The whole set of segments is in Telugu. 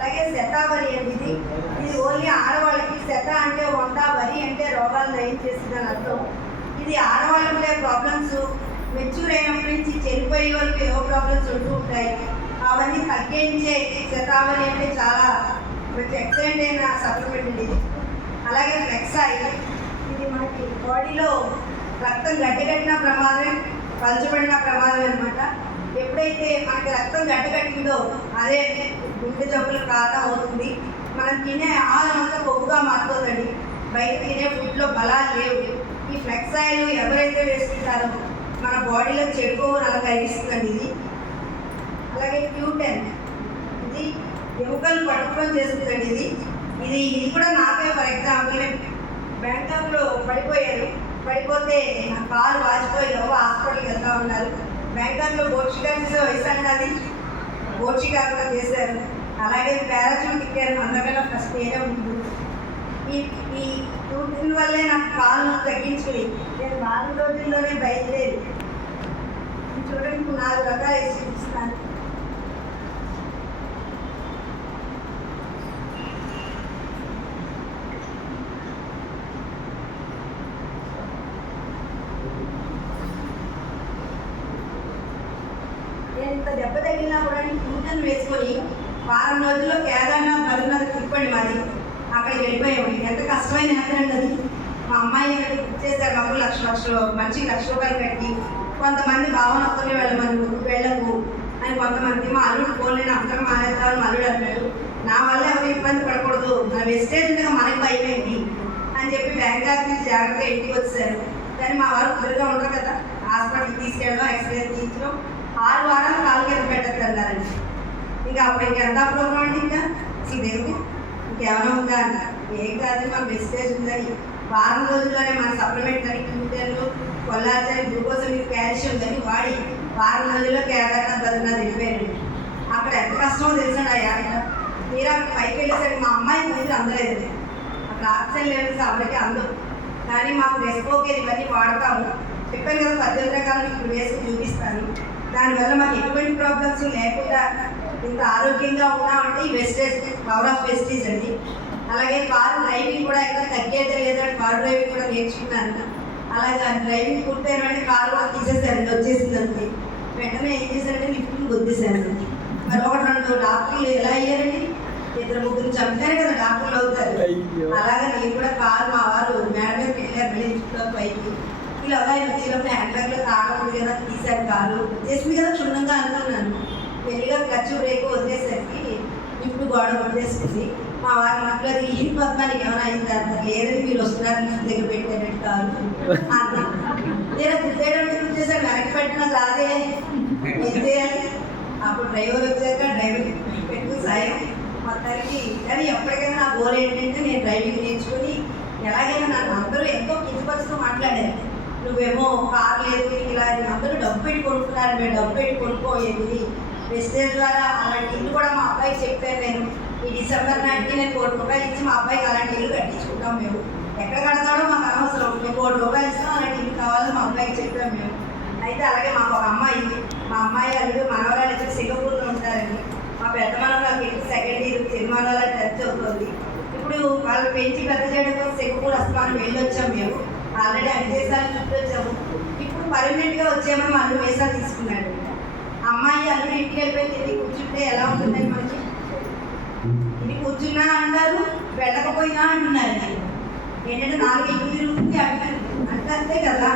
అలాగే శతావరి అండి, ఇది ఓన్లీ ఆడవాళ్ళకి. శత అంటే 100, వరి అంటే రోగాలు నయం చేసిందని అర్థం. ఇది ఆడవాళ్ళకు ఉండే ప్రాబ్లమ్స్ మెచ్యూర్ అయినప్పటి నుంచి చనిపోయే వాళ్ళకి ఏవో ప్రాబ్లమ్స్ ఉంటూ ఉంటాయి. అవన్నీ తగ్గించే శతావరి అంటే చాలా మంచి ఎక్సలెంట్ అయిన సప్లిమెంట్ ఇది. అలాగే ఫ్లెక్స్ ఆయిల్, ఇది మనకి బాడీలో రక్తం గడ్డగట్టిన ప్రమాదమే, పలచబడిన ప్రమాదం అనమాట. ఎప్పుడైతే మనకి రక్తం గడ్డగట్టిందో అదే గుండె జబ్బులకు కారణం అవుతుంది. మనం తినే ఆహారం అంతా కొవ్వుగా మారిపోతుంది. బయట తినే ఫుడ్లో బలాలు లేవు. ఈ ఫ్లెక్స్ ఆయిల్ ఎవరైతే వేసుకుంటారో మన బాడీలో చెడు కొవ్వును అలా కరిగిస్తుందండి ఇది. అలాగే క్యూటెన్, ఇది ఎముకలు పట్టుకొని చేస్తుందండి ఇది. ఇది కూడా నాకే ఫర్ ఎగ్జాంపుల్ బ్యాంకాక్లో పడిపోతే నా కాలు వాచిపోయి హాస్పిటల్కి వెళ్తా ఉన్నారు. బ్యాంకాక్లో బోట్ షికార్ చేసే వయసు అది బోట్ షికార్ కూడా చేశారు. అలాగే పారాచూట్ ఎక్కారు, అందరికన్నా ఫస్ట్ ఏదో ఉంటుంది. ఈ క్యూటెన్ వల్లే నాకు కాలు తగ్గించుకుని నేను 4 రోజుల్లోనే బయలుదేరి చూడండి 4 రకాలు వేసి చూపిస్తాను. ఇంత దెబ్బ తగిలినా కూడా క్యూటెన్ వేసుకొని వారం రోజుల్లో కేదార్నాథ్ బద్రీనాథ్ తిప్పండి మాది. అక్కడికి వెళ్ళిపోయాము. ఎంత కష్టమైన యాత్ర అది. మా అమ్మాయి బుక్ చేశారు మాకు మంచి ₹1,00,000 కట్టి. కొంతమంది భావన ఒక్కరి వెళ్ళకు అని, కొంతమంది మా అల్లుడు పోలేని అందరం మానేద్దామని మా అల్లుడు అన్నాడు. నా వల్ల ఎవరు ఇబ్బంది పడకూడదు, మన వెస్టేజ్ ఉండగా మనకి భయం ఏంటి అని చెప్పి బ్యాంకాక్ నుంచి జాగ్రత్తగా ఇంటికి వచ్చారు. కానీ మా వారు కుదురుగా ఉండరు కదా, హాస్పిటల్కి తీసుకెళ్ళడం, ఎక్స్రే తీయించడం, 6 వారాలు కాలు కింద పెట్టద్దు అన్నారండి. ఇంకా అప్పుడు ఇంకెంత ప్రోగ్రాం అండి, ఇంకా అసలు దేవుడు ఇంకేమైనా ఉందా అన్నారు. ఏం కాదు, మాకు వెస్టేజ్ ఉందని వారం రోజుల్లోనే మన సప్లిమెంట్ అని క్యూటెన్లు, కొల్లాజన్, గ్లూకోజ్, కాల్షియం అని వాడి వారం రోజుల్లో కేదార్నాథ్ బద్రీనాథ్ వెళ్ళిపోయారు. అక్కడ ఎంత కష్టమో తెలిసాడు ఆ యాత్ర. మీరు అక్కడ పైకి వెళ్ళేసరికి మా అమ్మాయి కూతురు అందలేదు. అక్కడ ఆక్సిజన్ లెవెల్స్ అప్పటికే అందం. కానీ మాకు రెస్పోకేర్ ఇవన్నీ వాడతాము. చెప్పాను కదా 18 రకాలు ఇప్పుడు వేసుకుని చూపిస్తాను. దానివల్ల మాకు ఎటువంటి ప్రాబ్లమ్స్ లేకుండా ఇంత ఆరోగ్యంగా ఉన్నామంటే ఈ వెస్టేజ్, పవర్ ఆఫ్ వెస్టేజ్ అండి. అలాగే కారు డ్రైవింగ్ కూడా ఎక్కడ తగ్గేదే లేదంటే కారు డ్రైవింగ్ కూడా నేర్చుకున్నాను. అలాగే డ్రైవింగ్ పూర్తయినంటే కారు కూడా తీసేసారండి, వచ్చేసిందండి. వెంటనే ఏం చేశారంటే లిఫ్ట్ని గుద్దేశాను. మరి 1-2 డాక్టర్లు ఎలా అయ్యారండి, 2-3 చంపుతారే కదా డాక్టర్లు అవుతారు. అలాగే నేను కూడా కారు మా వారు మేడ మీదకి వెళ్ళారు, మళ్ళీ లిఫ్ట్లో పైకి ఇలా వచ్చేటప్పుడు హ్యాండ్ బ్యాగ్లో తాళం ఉంది కదా, తీశారు. కారు వచ్చేసింది కదా క్షుణ్ణంగా అనుకున్నాను. పెళ్ళిగా క్లచ్ బ్రేక్ వదిలేసరికి లిఫ్ట్ గోడ వదిలేసింది. మా వారి ఇంట్లో ఈ పద్మానికి ఏమైనా అయింది అంత లేదని, మీరు వస్తున్నారు లిఫ్ట్ దగ్గర పెట్టారంటే కారు అన్నా. నేను గుర్తేటప్పుడు గుర్తేసాను, వెనక్కి పెట్టిన రాదే ఏం చేయాలి. అప్పుడు డ్రైవర్ వచ్చాక డ్రైవర్ పెట్టు సాయం మొత్తానికి. కానీ ఎప్పటికైనా నా గోల్ ఏంటంటే నేను డ్రైవింగ్ నేర్చుకొని ఎలాగైనా నన్ను అందరూ ఎంతో కించపరుస్తూ మాట్లాడారు. నువ్వేమో కారు లేదు ఇలా, అందరూ డబ్బు పెట్టి కొనుక్కున్నారు, మేము డబ్బు పెట్టి కొనుక్కోయేది వెస్టేజ్ ద్వారా. అలాంటి ఇల్లు కూడా మా అబ్బాయికి చెప్పాను నేను. ఈ డిసెంబర్ నాటికి నేను ₹1,00,000 ఇచ్చి మా అబ్బాయికి అలాంటి ఇల్లు కట్టించుకుంటాం. మేము ఎక్కడ కడతాడో మాకు అనవసరం, మేము ₹1,00,000 ఇస్తాం, అలాంటి ఇల్లు కావాలని మా అబ్బాయికి చెప్పాం మేము. అయితే అలాగే మాకు ఒక అమ్మాయి, మా అమ్మాయి అల్లుడు మనవరాలు ఇద్దరు సింగపూర్లో ఉంటారండి. మా పెద్ద మనవరాలకి ఇంటి 2nd ఇయర్, చిన్న మనవరాలు 10th అవుతుంది. ఇప్పుడు వాళ్ళు పెంచి పెద్ద చేయడం కోసం సింగపూర్ వస్తామని వెళ్ళొచ్చాం మేము. ఆల్రెడీ 5 దేశాలు చుట్టూ వచ్చాము. ఇప్పుడు పర్మనెంట్గా వచ్చామని వాళ్ళు వీసాలు తీసుకున్నాడు. అమ్మాయి అల్లుడు ఇంటికి వెళ్ళిపోయి తిరిగి కూర్చుంటే ఎలా ఉంటుందండి మనకి? ఇది కూర్చున్నా అంటారు, వెళ్ళకపోయినా అంటున్నారు. ఏంటంటే 4 ఇల్లు తిరుగుతుంది అంటారు. అంతే కదా,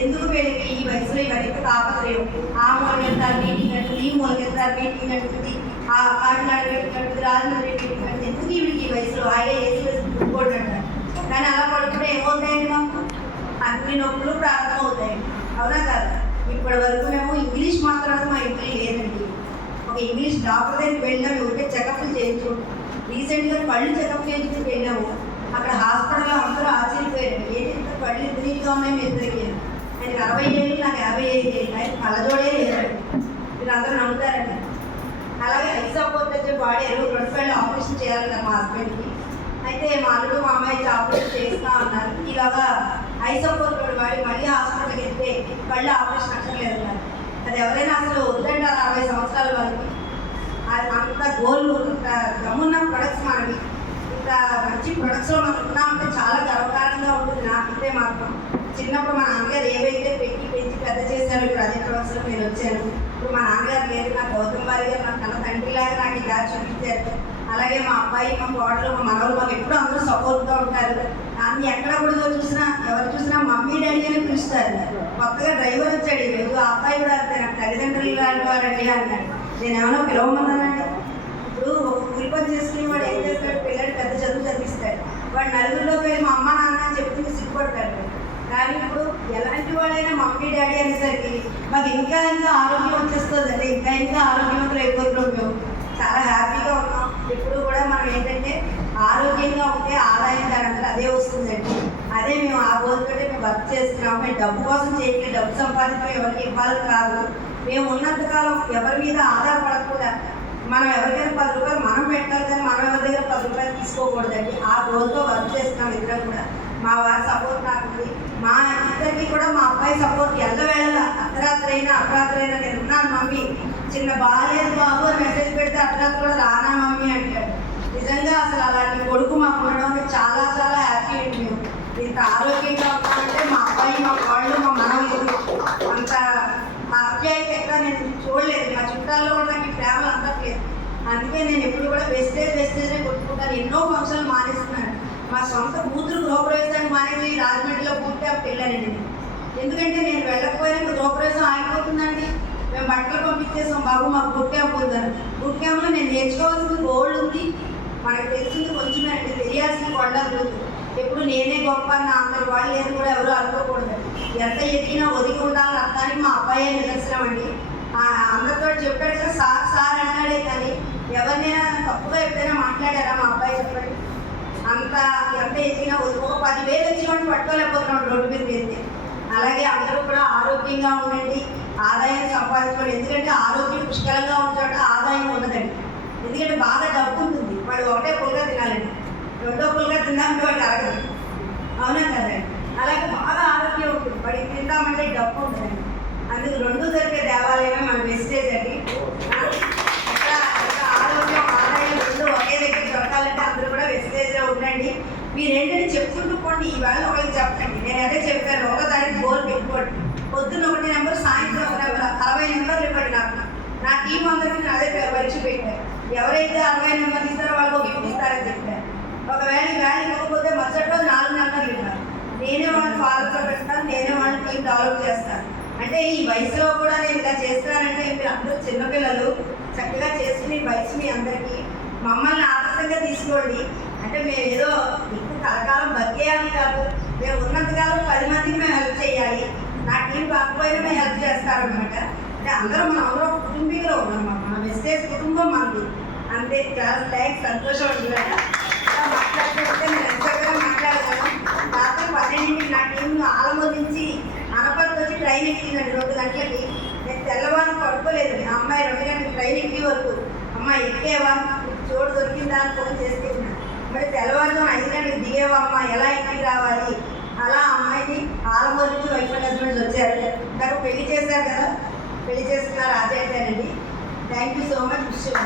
ఎందుకు వీళ్ళకి ఈ వయసులో ఇవన్నీ తాపత్రయం. ఆ మూలకెళ్తారు మీటింగ్ అంటుంది, ఈ మూలకెళ్తారు మీటింగ్ అంటుంది, ఆ కాకినాడ మీటింగ్ అంటుంది, రాజమండ్రి మీటింగ్ అంటుంది. ఎందుకు వీళ్ళకి ఈ వయసులో హాయిగా ఏసీ వేసి కూర్చోండి అంటారు. కానీ అలా పడుకుంటే ఏమవుతాయండి, మాకు అన్ని నొప్పులు ప్రారంభం అవుతాయి. అవునా కదా? ఇప్పటి వరకు మేము ఇంగ్లీష్ మాత్రమే మా ఇంట్లో లేదండి. ఒక ఇంగ్లీష్ డాక్టర్ దగ్గరికి వెళ్ళాము, ఊరికే చెకప్లు చేయించు. రీసెంట్గా కళ్ళు చెకప్ చేయించుకుని వెళ్ళాము. అక్కడ హాస్పిటల్లో అందరూ ఆశ్చర్యపోయారు, ఏంటి కళ్ళు ఇద్దరిగా ఉన్నాయి మీ ఇద్దరికి. ఆయనకి 60 ఏళ్ళు, నాకు 55 ఏళ్ళు. ఆయన కళ్ళజోడే లేదు. వీళ్ళందరూ నమ్ముతారండి. అలాగే ఐసపోతే బాడీ 2 ఆపరేషన్ చేయాలంట మా హస్బెండ్కి. అయితే మా అల్లుడు మా అమ్మాయి ఆపరేషన్ చేస్తా ఉన్నారు. ఇలాగా ఐసపోతే వాడి మళ్ళీ హాస్పిటల్కి వెళ్తే కళ్ళు ఆపరేషన్ అక్కర్లేదు అన్నారు. అది ఎవరైనా అసలు వద్దంటారు 60 సంవత్సరాల వాళ్ళకి. అంత గోల్డ్, ఇంత గమ్మున్న ప్రొడక్ట్స్ మనకి, ఇంత మంచి ప్రొడక్ట్స్లో మనం ఉన్నామంటే చాలా గర్వకారంగా ఉంటుంది నాకైతే మాత్రం. చిన్నప్పుడు మా నాన్నగారు ఏవైతే పెంచి పెద్ద చేశారో ఇప్పుడు అదే ప్రొడక్ట్స్లో నేను వచ్చాను. ఇప్పుడు మా నాన్నగారు లేదు, నా గౌతమ్ వారి గారు నాకు కన్న తండ్రిలాగా నాకు ఈ దారి చూపించారు. అలాగే మా అబ్బాయి, మా కోడలు, మా మనవలు మాకు ఎప్పుడు అందరూ సపోర్ట్గా ఉంటారు. అన్ని ఎక్కడ కూడా చూసినా ఎవరు చూసినా మమ్మీ డాడీ అని పిలుస్తారు. కొత్తగా డ్రైవర్ వచ్చాడు ఈరోజు, ఆ అబ్బాయి కూడా అంతే, నాకు తల్లిదండ్రులు లాంటి వారండి అన్నాడు. నేను ఏమైనా పిలవమన్నానండి? ఇప్పుడు ఒక కూలి పని చేసుకుని వాడు ఏం చేస్తాడు, పిల్లడు పెద్ద చదువు చదివిస్తాడు, వాడు నలుగురిలో పోయి మా అమ్మ నాన్న అని చెప్తే సిగ్గుపడతాడు. కానీ ఇప్పుడు ఎలాంటి వాడైనా మమ్మీ డాడీ అనేసరికి మాకు ఇంకా ఆరోగ్యం వచ్చేస్తుంది, అంటే ఇంకా ఆరోగ్యవంతులు అయిపోతున్నాం. మేము చాలా హ్యాపీగా ఉన్నాం. ఎప్పుడు కూడా మనం ఏంటంటే ఆరోగ్యంగా ఉంటే ఆదాయం దాని అదే వస్తుందండి. అదే మేము ఆ రోజుకంటే మేము వర్క్ చేస్తున్నాము. మేము డబ్బు కోసం చేయట్లేదు, డబ్బు సంపాదించడం ఎవరికి ఇవ్వాలని కాదు. మేము ఉన్నంతకాలం ఎవరి మీద ఆధారపడకుండా మనం ఎవరికైనా 10 రూపాయలు మనం పెట్టాలి, కానీ మనం ఎవరి దగ్గర 10 రూపాయలు తీసుకోకూడదండి. ఆ రోజుతో వర్క్ చేస్తున్నాం ఇద్దరం కూడా. మా వారి సపోర్ట్ నాకు ఉంది. మా ఇద్దరికి కూడా మా అబ్బాయి సపోర్ట్ ఎల్లవేళ, అర్ధరాత్రి అయినా అపరాత్రి అయినా నేను ఉన్నాను మమ్మీ, చిన్న బాగాలేదు బాబు అని మెసేజ్ పెడితే అర్ధరాత్రి కూడా రానా మమ్మీ అంటాడు. నిజంగా అసలు అలాంటి కొడుకు మాకు ఉండడం అంటే చాలా చాలా హ్యాపీ అండి. మేము ఇంత ఆరోగ్యంగా ఉన్నామంటే మా అబ్బాయి, మా వాళ్ళు, మా మనవలు అంత ఆప్యాయత ఎక్కడ నేను చూడలేదు. మా చుట్టాల్లో కూడా నాకు ఈ ప్రేమలు అందట్లేదు. అందుకే నేను ఎప్పుడు కూడా వెస్టేజ్నే కొట్టుకుంటాను. ఎన్నో ఫంక్షన్లు మానేస్తున్నాను. మా సొంత కూతురు గృహప్రవేశాన్ని మానేసి రాజమండ్రిలో పూర్తి పిల్లలండి. ఎందుకంటే నేను వెళ్ళకపోయినా గృహప్రవేశం ఆగిపోతుందండి. మేము బట్టలు పంపించేసాం, బాబు మాకు బుట్ క్యాంప్ ఉందని. బుట్ క్యాంప్లో నేను నేర్చుకోవాల్సింది గోల్డ్ ఉంది, మనకు తెలిసింది కొంచెమే అండి, తెలియాల్సింది కొండలు. ఎప్పుడు నేనే గొప్ప అన్న అందరి వాళ్ళు లేదు కూడా ఎవరు అనుకోకూడదు. ఎంత ఎదిగినా ఒదిగి ఉండాలని అర్థానికి మా అబ్బాయి నిదర్శనం అండి. అందరితో చెప్పాడు కదా సార్ అన్నాడే, కానీ ఎవరినైనా తప్పుగా ఎప్పుడైనా మాట్లాడారా మా అబ్బాయి చెప్పండి? అంత ఎంత ఎదిగినా ఒక 10,000 వచ్చినట్టు పట్టుకోలేకపోతున్నాడు రోడ్డు మీద వెళ్తే. అలాగే అందరూ కూడా ఆరోగ్యంగా ఉండండి, ఆదాయం సంపాదించుకోండి. ఎందుకంటే ఆరోగ్యం పుష్కలంగా ఉన్న చోట ఆదాయం ఉండదండి. ఎందుకంటే బాగా డబ్బు ఉంటుంది, వాడు ఒకటే పుల్గా తినాలండి, రెండో పుల్గా తిందామంటే వాడికి అరగదు, అవునా కదండి? అలాగే బాగా ఆరోగ్యం ఉంటుంది, వాడికి తిందామంటే డబ్బు ఉంటుందండి. అందుకు రెండు దొరికే దేవాలయమే మన వెస్టేజ్ అండి. ఎక్కడ ఆరోగ్యం ఆదాయం రెండు ఒకే దగ్గర దొరకాలంటే అందరూ కూడా వెస్టేజ్లో ఉండండి. మీరేంటంటే చెప్పుకుంటూ పోండి, ఈవేళ ఒకరికి చెప్పండి. నేను అదే చెప్పాను, 1వ తారీఖు గోల్ పెట్టుకోండి. పొద్దున్న 1 నెంబర్, సాయంత్రం 1 నెంబర్, 60 నెంబర్లు ఇవ్వండి. నా టీం అందరికీ అదే పరీక్ష పెట్టారు. ఎవరైతే 60 నెంబర్లు ఇస్తారో వాళ్ళకు గిఫ్ట్ ఇస్తారని చెప్పారు. ఒకవేళ ఈవేళ ఇవ్వకపోతే మరుసటి రోజు 4 నెంబర్లు ఇవ్వాలి. నేనే వాళ్ళని ఫాలోతో పెడతాను, నేనే వాళ్ళని టీం డెవలప్ చేస్తాను. అంటే ఈ వయసులో కూడా నేను ఇలా చేస్తానంటే మీరు అందరూ చిన్నపిల్లలు చక్కగా చేసుకుని వయసు మీ అందరికీ మమ్మల్ని ఆదర్శంగా తీసుకోండి. అంటే మేము ఏదో ఎక్కువ కలకాలం బతికేయాలని కాదు, మేము ఉన్నంతకాలం 10 మందికి మేము హెల్ప్ చేయాలి. నా టీం కాకపోయినా మేము హెల్ప్ చేస్తారనమాట. అంటే అందరూ మనం కుటుంబీకులు ఉన్నాం, మన వెస్టేజ్ కుటుంబం మనది. అంతే, చాలా థ్యాంక్స్, సంతోషం ఉంటుందట. ఇలా మాట్లాడుతుంటే నేను ఎంతగా మాట్లాడగలను. రాత్రి 12కి నా టీంను ఆలమూరు నుంచి అనపర్తి వచ్చి ట్రైన్ ఎక్కిందండి 2 గంటలకి. నేను తెల్లవారు పడుకోలేదు. నా అమ్మాయి 2 గంటలకి ట్రైన్ ఎక్కే వరకు, అమ్మాయి ఎక్కేవా, చోటు దొరికిందా అని ఫోన్ చేసుకుంటున్నాను. మరి తెల్లవారుజాము 5 గంటలకు దిగేవా అమ్మ, ఎలా ఇంటికి రావాలి? అలా అమ్మాయిని ఆలమూరు నుంచి వైఫ్ అండ్ హస్బెండ్స్ వచ్చారు. నాకు పెళ్లి చేశారు కదా, పెళ్లి చేసుకున్నారు ఆచార్యానండి. Thank you so much. విషయం